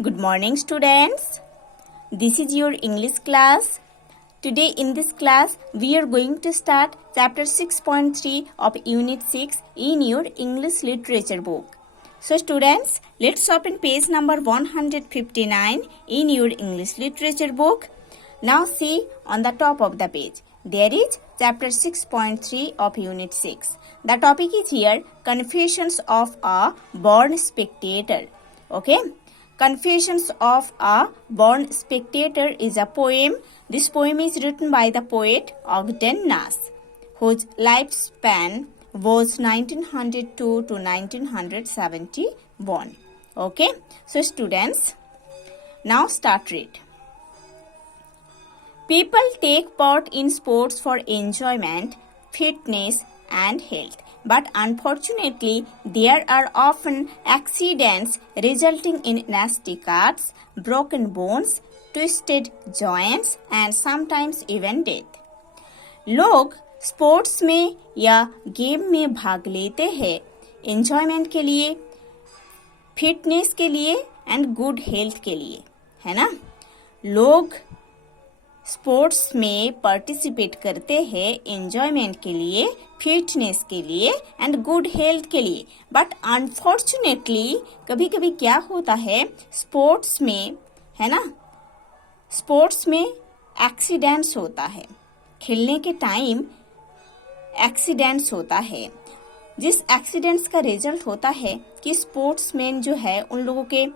Good morning, students. This is your English class. Today in this class, we are going to start chapter 6.3 of Unit 6 in your English literature book. So students, let's open page number 159 in your English literature book. Now see on the top of the page. There is chapter 6.3 of Unit 6. The topic is here, Confessions of a Born Spectator. Okay? Confessions of a Born Spectator is a poem. This poem is written by the poet Ogden Nash, whose lifespan was 1902 to 1971. Okay? So students, now start read. People take part in sports for enjoyment, fitness, and health. But unfortunately, there are often accidents resulting in nasty cuts, broken bones, twisted joints, and sometimes even death. लोग sports में या game में भाग लेते हैं enjoyment के लिए, fitness के लिए एंड गुड हेल्थ के लिए, है ना। लोग स्पोर्ट्स में पार्टिसिपेट करते हैं एंजॉयमेंट के लिए, फिटनेस के लिए एंड गुड हेल्थ के लिए। बट अनफॉर्चुनेटली कभी कभी क्या होता है, स्पोर्ट्स में, है ना, स्पोर्ट्स में एक्सीडेंट्स होता है, खेलने के टाइम एक्सीडेंट्स होता है। जिस एक्सीडेंट्स का रिजल्ट होता है कि स्पोर्ट्समैन जो है उन लोगों के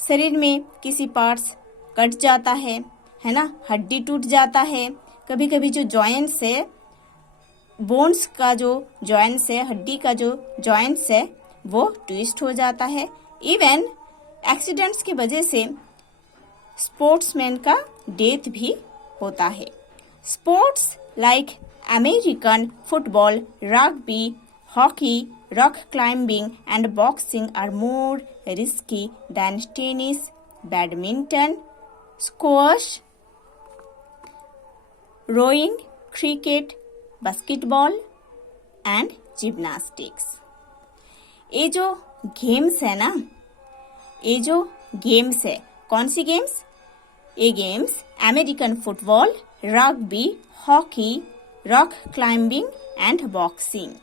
शरीर में किसी पार्ट्स कट जाता है ना, हड्डी टूट जाता है। कभी कभी जो जॉइंट्स है, बोन्स का जो जॉइंट्स है, हड्डी का जो जॉइंट्स है, वो ट्विस्ट हो जाता है। इवन एक्सीडेंट्स की वजह से स्पोर्ट्समैन का डेथ भी होता है। Sports like American football, rugby, hockey, rock climbing and boxing are more risky than tennis, badminton, squash, rowing, cricket, basketball and gymnastics. ये जो गेम्स है ना, ये जो गेम्स है, कौन सी गेम्स? ये games American football, rugby, hockey, rock climbing and boxing.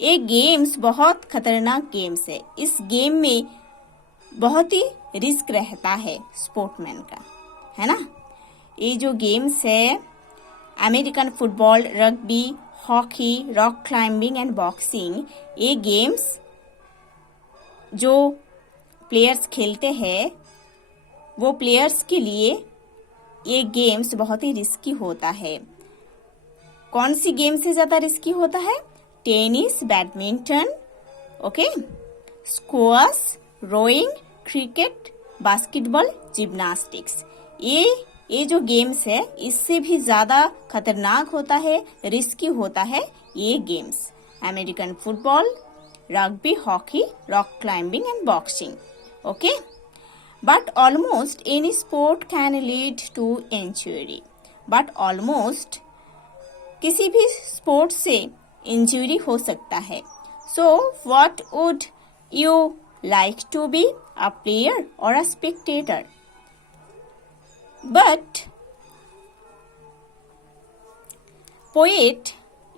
ये गेम्स बहुत खतरनाक गेम्स है। इस गेम में बहुत ही रिस्क रहता है स्पोर्टमैन का, है ना। ये जो गेम्स है American football, rugby, hockey, rock climbing and boxing, ये गेम्स जो प्लेयर्स खेलते हैं वो प्लेयर्स के लिए ये गेम्स बहुत ही रिस्की होता है। कौन सी गेम से ज्यादा रिस्की होता है? Tennis, badminton, okay, squash, rowing, cricket, basketball, gymnastics. ये जो गेम्स है इससे भी ज्यादा खतरनाक होता है, रिस्की होता है ये games. American football, rugby, hockey, rock climbing and boxing, okay. But almost any sport can lead to injury. But almost किसी भी स्पोर्ट से इंजरी हो सकता है। So what would you like to be, a player और a Spectator? But poet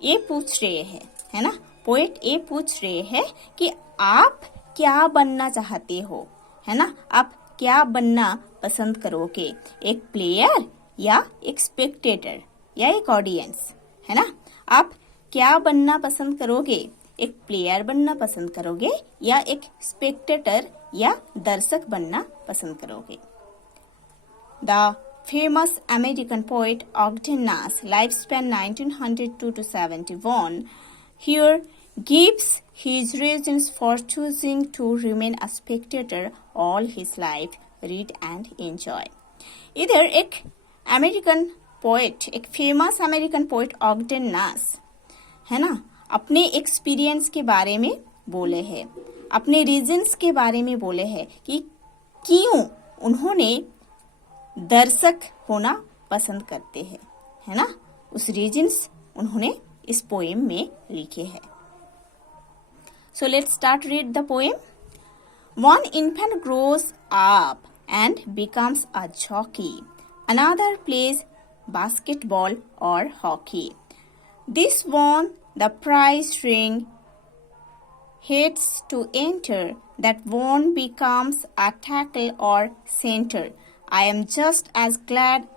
ये पूछ रहे हैं, है ना, पोएट ये पूछ रहे हैं कि आप क्या बनना चाहते हो, है ना, आप क्या बनना पसंद करोगे, एक प्लेयर या एक स्पेक्टेटर या एक ऑडियंस, है ना। आप क्या बनना पसंद करोगे, एक प्लेयर बनना पसंद करोगे या एक स्पेक्टेटर या दर्शक बनना पसंद करोगे? The famous American poet Ogden Nash, lifespan 1902 to 71, here gives his reasons for choosing to remain a spectator all his life. Read and enjoy. इधर एक अमेरिकन पोएट, एक फेमस अमेरिकन पोएट ऑगडेन नाश, है ना, अपने एक्सपीरियंस के बारे में बोले हैं, अपने रीजंस के बारे में बोले हैं कि क्यों उन्होंने दर्शक होना पसंद करते हैं, है ना। उस रीजंस उन्होंने इस पोएम में लिखे हैं। So let's start read the poem. One infant grows up and becomes a jockey. Another plays basketball or hockey. This won the prize ring. Heads to enter. That one becomes a tackle or center. I am just as glad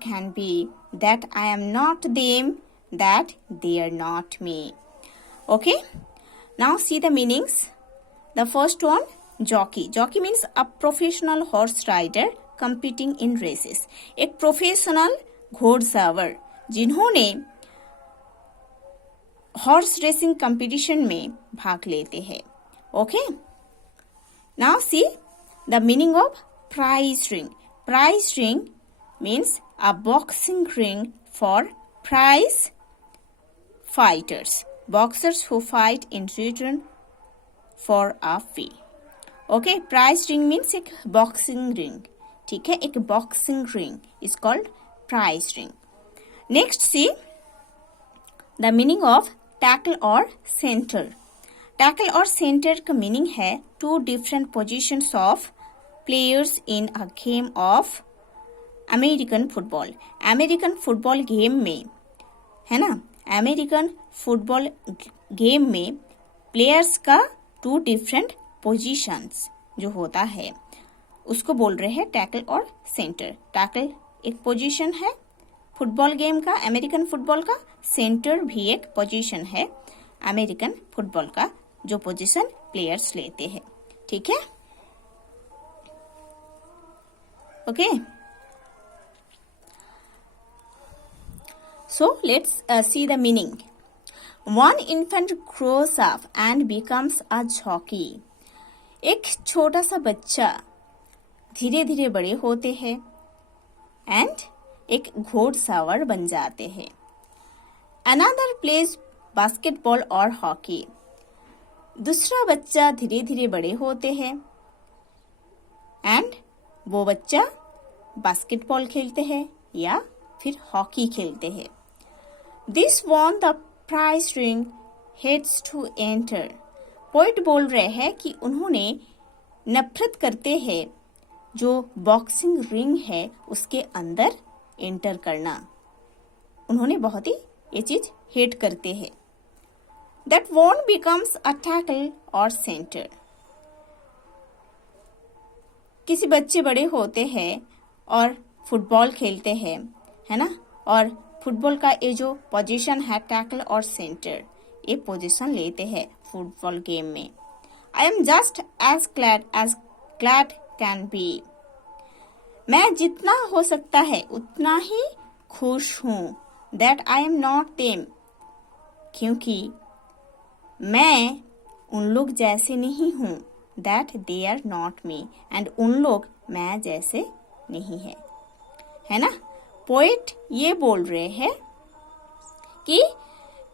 can be that I am not them, that they are not me. Okay, now see the meanings. The first one, jockey. Jockey means a professional horse rider competing in races. एक professional घोड़सवार जिन्होंने horse racing competition में भाग लेते हैं. Okay, now see the meaning of prize ring. Prize ring means a boxing ring for prize fighters. Boxers who fight in return for a fee. Okay, prize ring means एक boxing ring. ठीक है, एक boxing ring is called prize ring. Next see the meaning of tackle और centre. Tackle और centre का meaning है to different positions of players in a game of American football. American football game में, है ना, अमेरिकन फुटबॉल गेम में players का to different positions जो होता है उसको बोल रहे हैं टैकल और सेंटर. टैकल एक पोजीशन है फुटबॉल गेम का, अमेरिकन फुटबॉल का. सेंटर भी एक पोजीशन है अमेरिकन फुटबॉल का, जो पोजीशन प्लेयर्स लेते हैं. ठीक है, okay. So let's see the meaning. One infant grows up and becomes a jockey. एक छोटा सा बच्चा धीरे धीरे बड़े होते हैं एंड एक घोड़सवार बन जाते हैं. अनदर प्लेज बास्केटबॉल और हॉकी. दूसरा बच्चा धीरे धीरे बड़े होते हैं एंड वो बच्चा बास्केटबॉल खेलते हैं या फिर हॉकी खेलते हैं. This won the prize ring heads to enter. Poet बोल रहे हैं कि उन्होंने नफरत करते हैं जो बॉक्सिंग रिंग है उसके अंदर एंटर करना. उन्होंने बहुत ही ये चीज हेट करते हैं. That want becomes a tackle और सेंटर. किसी बच्चे बड़े होते हैं और फुटबॉल खेलते हैं, है ना, और फुटबॉल का ये जो पोजीशन है टैकल और सेंटर, ये पोजीशन लेते हैं फुटबॉल गेम में. I am just as glad can be. मैं जितना हो सकता है उतना ही खुश हूं. That I am not them. क्योंकि मैं उन लोग जैसे नहीं हूं. That they are not me. And उन लोग मैं जैसे नहीं है ना. पोएट ये बोल रहे हैं कि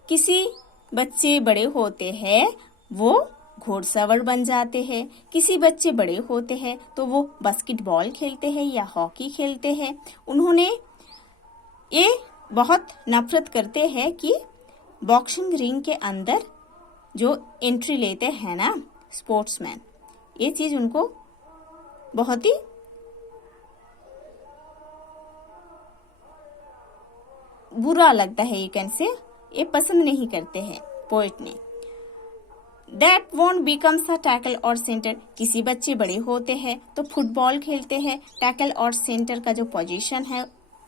किसी बच्चे बड़े होते हैं वो घोड़सवार बन जाते हैं. किसी बच्चे बड़े होते हैं तो वो बास्केटबॉल खेलते हैं या हॉकी खेलते हैं. उन्होंने ये बहुत नफरत करते हैं कि बॉक्सिंग रिंग के अंदर जो एंट्री लेते हैं ना स्पोर्ट्समैन, ये चीज उनको बहुत ही बुरा लगता है. यू कैन से ये पसंद नहीं करते हैं पोएट ने. That want becomes a tackle और सेंटर. किसी बच्चे बड़े होते हैं तो फुटबॉल खेलते हैं, टैकल और सेंटर का जो पोजीशन है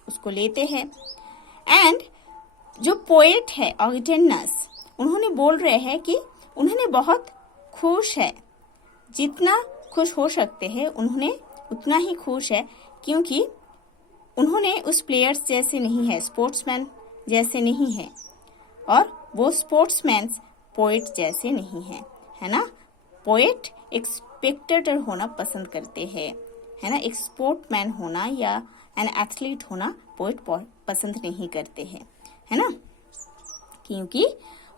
उसको लेते हैं. एंड जो पोएट है ऑगस्टिनस, उन्होंने बोल रहे हैं कि उन्होंने बहुत खुश है. जितना खुश हो सकते हैं उन्होंने उतना ही खुश है, क्योंकि उन्होंने उस प्लेयर्स जैसे नहीं है, स्पोर्ट्समैन जैसे नहीं है, और वो स्पोर्ट्समैन पोएट जैसे नहीं है ना. पोएट एक स्पेक्टेटर होना पसंद करते हैं, है ना. एक स्पोर्टमैन होना या एन एथलीट होना पोएट पसंद नहीं करते हैं, है ना, क्योंकि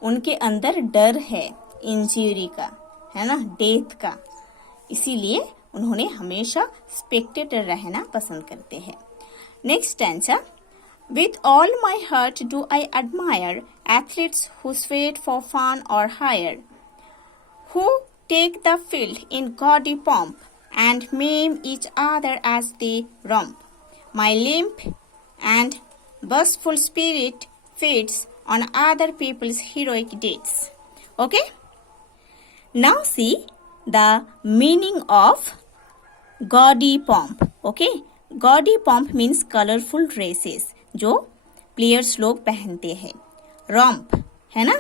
उनके अंदर डर है इंजरी का, है ना, डेथ का. इसीलिए उन्होंने हमेशा स्पेक्टेटर रहना पसंद करते हैं. Next stanza. With all my heart do I admire athletes who sweat for fun or hire, who take the field in gaudy pomp and meme each other as they romp. My limp and blissful spirit feeds on other people's heroic deeds. Okay? Now see the meaning of gaudy pomp. Okay? Gaudy pomp means colorful dresses जो players लोग पहनते हैं. Romp है ना?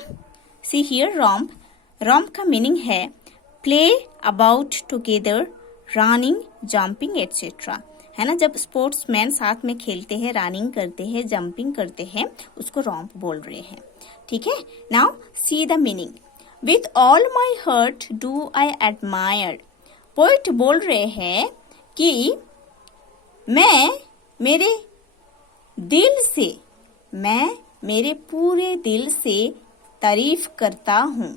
See here romp. Romp का meaning है play about together, running, jumping etc. है ना? जब स्पोर्ट्समैन साथ में खेलते हैं, रनिंग करते हैं, जंपिंग करते हैं, उसको रॉम्प बोल रहे हैं. ठीक है? Now see the meaning. With all my heart do I admire. Poet बोल रहे हैं कि मैं मेरे पूरे दिल से तारीफ करता हूँ.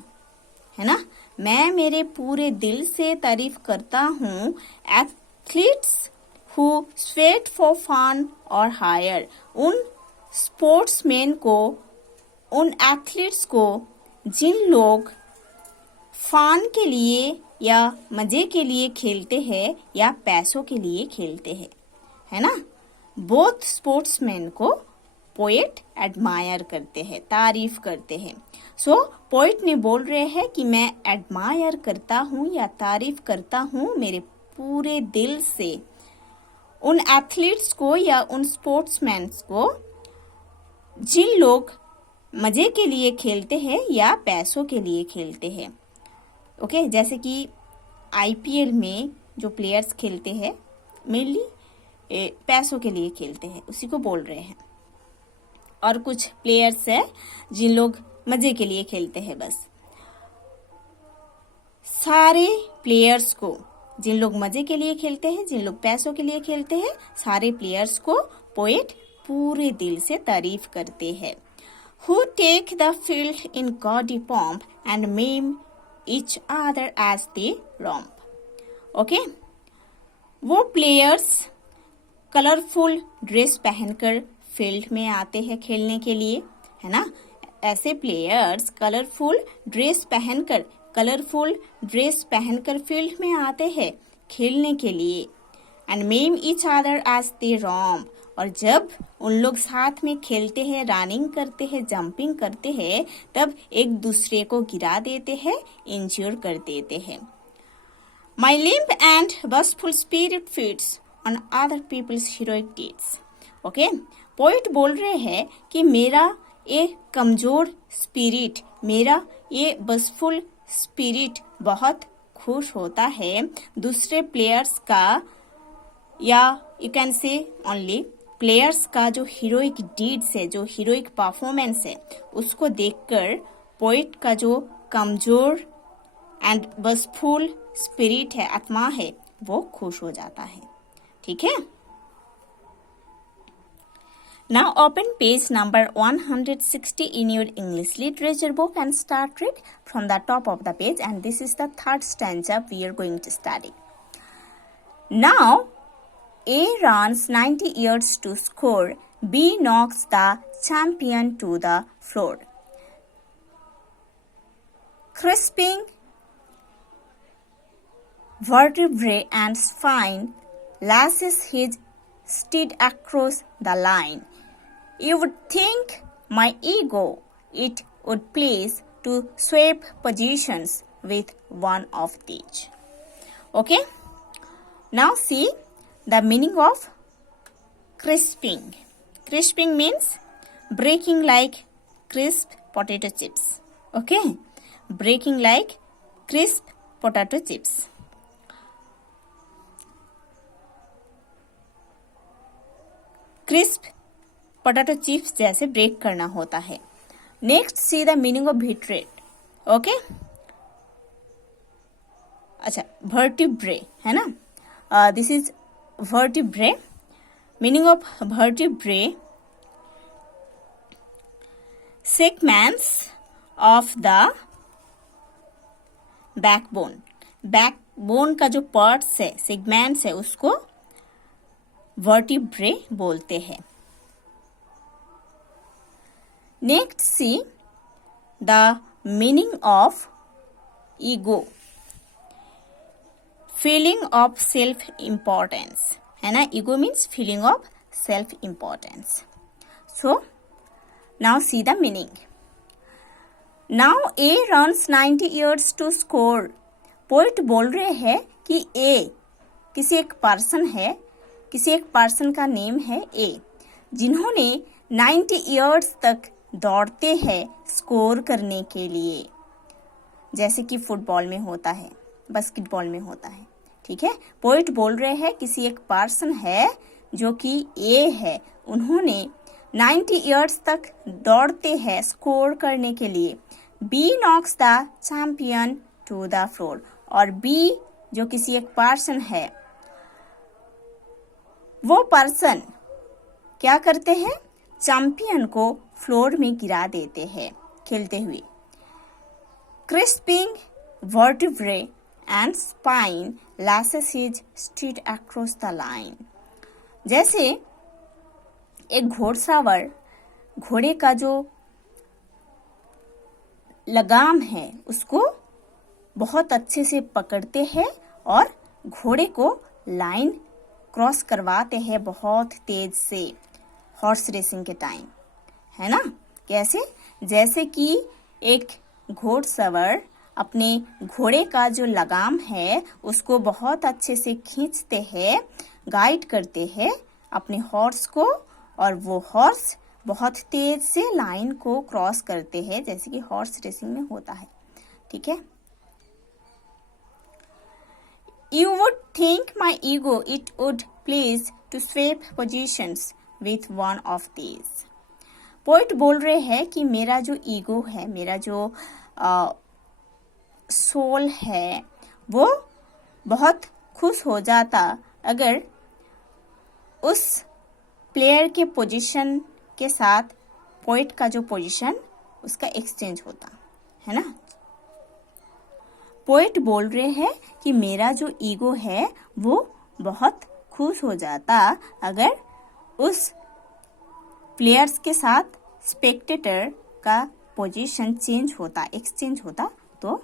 है ना? मैं मेरे पूरे दिल से तारीफ करता हूँ athletes who sweat for fun or hire. उन स्पोर्ट्समैन को, उन एथलीट्स को जिन लोग फन के लिए या मजे के लिए खेलते हैं या पैसों के लिए खेलते हैं. है ना? बोथ स्पोर्ट्समैन को पोएट एडमायर करते हैं, तारीफ करते हैं. सो पोएट ने बोल रहे हैं कि मैं एडमायर करता हूँ या तारीफ करता हूँ मेरे पूरे दिल से उन एथलीट्स को या उन स्पोर्ट्समैन को जिन लोग मजे के लिए खेलते हैं या पैसों के लिए खेलते हैं. ओके, जैसे कि आईपीएल में जो प्लेयर्स खेलते हैं मेनली पैसों के लिए खेलते हैं, उसी को बोल रहे हैं. और कुछ प्लेयर्स है जिन लोग मजे के लिए खेलते हैं बस. सारे प्लेयर्स को, जिन लोग मजे के लिए खेलते हैं, जिन लोग पैसों के लिए खेलते हैं, सारे प्लेयर्स को पोएट पूरे दिल से तारीफ करते हैं. Who take the field in gaudy pomp and meme each other as they romp. Okay? वो प्लेयर्स कलरफुल ड्रेस पहनकर फील्ड में आते हैं खेलने के लिए. है ना? ऐसे प्लेयर्स कलरफुल ड्रेस पहनकर फील्ड में आते हैं खेलने के लिए. And maim each other as they romp. और जब उन लोग साथ में खेलते हैं, रनिंग करते हैं, जंपिंग करते हैं, तब एक दूसरे को गिरा देते हैं, इंज्योर कर देते हैं. My limp and bashful spirit feeds on other people's heroic deeds. Okay, poet बोल रहे हैं कि मेरा ये कमजोर स्पिरिट, मेरा ये बसफुल स्पिरिट बहुत खुश होता है दूसरे प्लेयर्स का, या you can say only players का जो हीरोइक डीड्स है, जो हीरोइक परफॉर्मेंस है, उसको देखकर पोइट का जो कमजोर एंड बसफुल स्पिरिट है, आत्मा है, वो खुश हो जाता है. ठीक है? Now open page number 160 in your English literature book and start read from the top of the page, and this is the third stanza we are going to study. Now A runs 90 yards to score. B knocks the champion to the floor. Crisping vertebrae and spine lashes his steed across the line. You would think my ego it would please to swap positions with one of these. Okay? Now see the meaning of crisping. Crisping means breaking like crisp potato chips. Okay? Breaking like crisp potato chips. Crisp potato chips जैसे break करना होता है. Next see the meaning of vertebrate. Okay, अच्छा, vertebrae है ना, this is vertebrae. Meaning of vertebrae, segments of the backbone. Backbone का जो parts है, सेगमेंट्स है, उसको वर्टिब्रे बोलते हैं. Next see the meaning of ego. Feeling of self importance, है ना. Ego means feeling of self importance. So now see the meaning. Now A runs 90 years to score. Poet बोल रहे हैं कि ए किसी एक पर्सन है, किसी एक पर्सन का नेम है ए, जिन्होंने 90 ईयर्स तक दौड़ते हैं स्कोर करने के लिए. जैसे कि फुटबॉल में होता है, बास्केटबॉल में होता है. ठीक है. पोइट बोल रहे हैं किसी एक पर्सन है जो कि ए है, उन्होंने 90 ईयर्स तक दौड़ते हैं स्कोर करने के लिए. B knocks the champion to the floor. और बी जो किसी एक पर्सन है, वो पर्सन क्या करते हैं, चैंपियन को फ्लोर में गिरा देते हैं खेलते हुए. क्रिस्पिंग vertebrae and spine lashes his street across the line. जैसे एक घोड़सवार घोड़े का जो लगाम है उसको बहुत अच्छे से पकड़ते हैं और घोड़े को लाइन क्रॉस करवाते हैं बहुत तेज से हॉर्स रेसिंग के टाइम, है ना. कैसे, जैसे कि एक घोड़सवार अपने घोड़े का जो लगाम है उसको बहुत अच्छे से खींचते हैं, गाइड करते हैं अपने हॉर्स को, और वो हॉर्स बहुत तेज से लाइन को क्रॉस करते हैं जैसे कि हॉर्स रेसिंग में होता है. ठीक है. You would think my ego it would please to swap positions with one of these. Poet बोल रहे हैं कि मेरा जो ईगो है, मेरा जो सोल है, वो बहुत खुश हो जाता अगर उस प्लेयर के पोजीशन के साथ पोइट का जो पोजीशन उसका एक्सचेंज होता, है ना. पोइट बोल रहे हैं कि मेरा जो ईगो है वो बहुत खुश हो जाता अगर उस प्लेयर्स के साथ स्पेक्टेटर का पोजीशन चेंज होता, एक्सचेंज होता, तो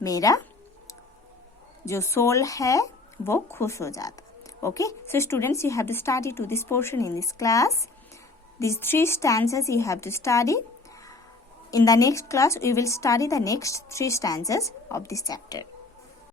मेरा जो सोल है वो खुश हो जाता. Okay, so students, you have to study to this portion in this class. These 3 stanzas you have to study. In the next class, we will study the next 3 stanzas of this chapter.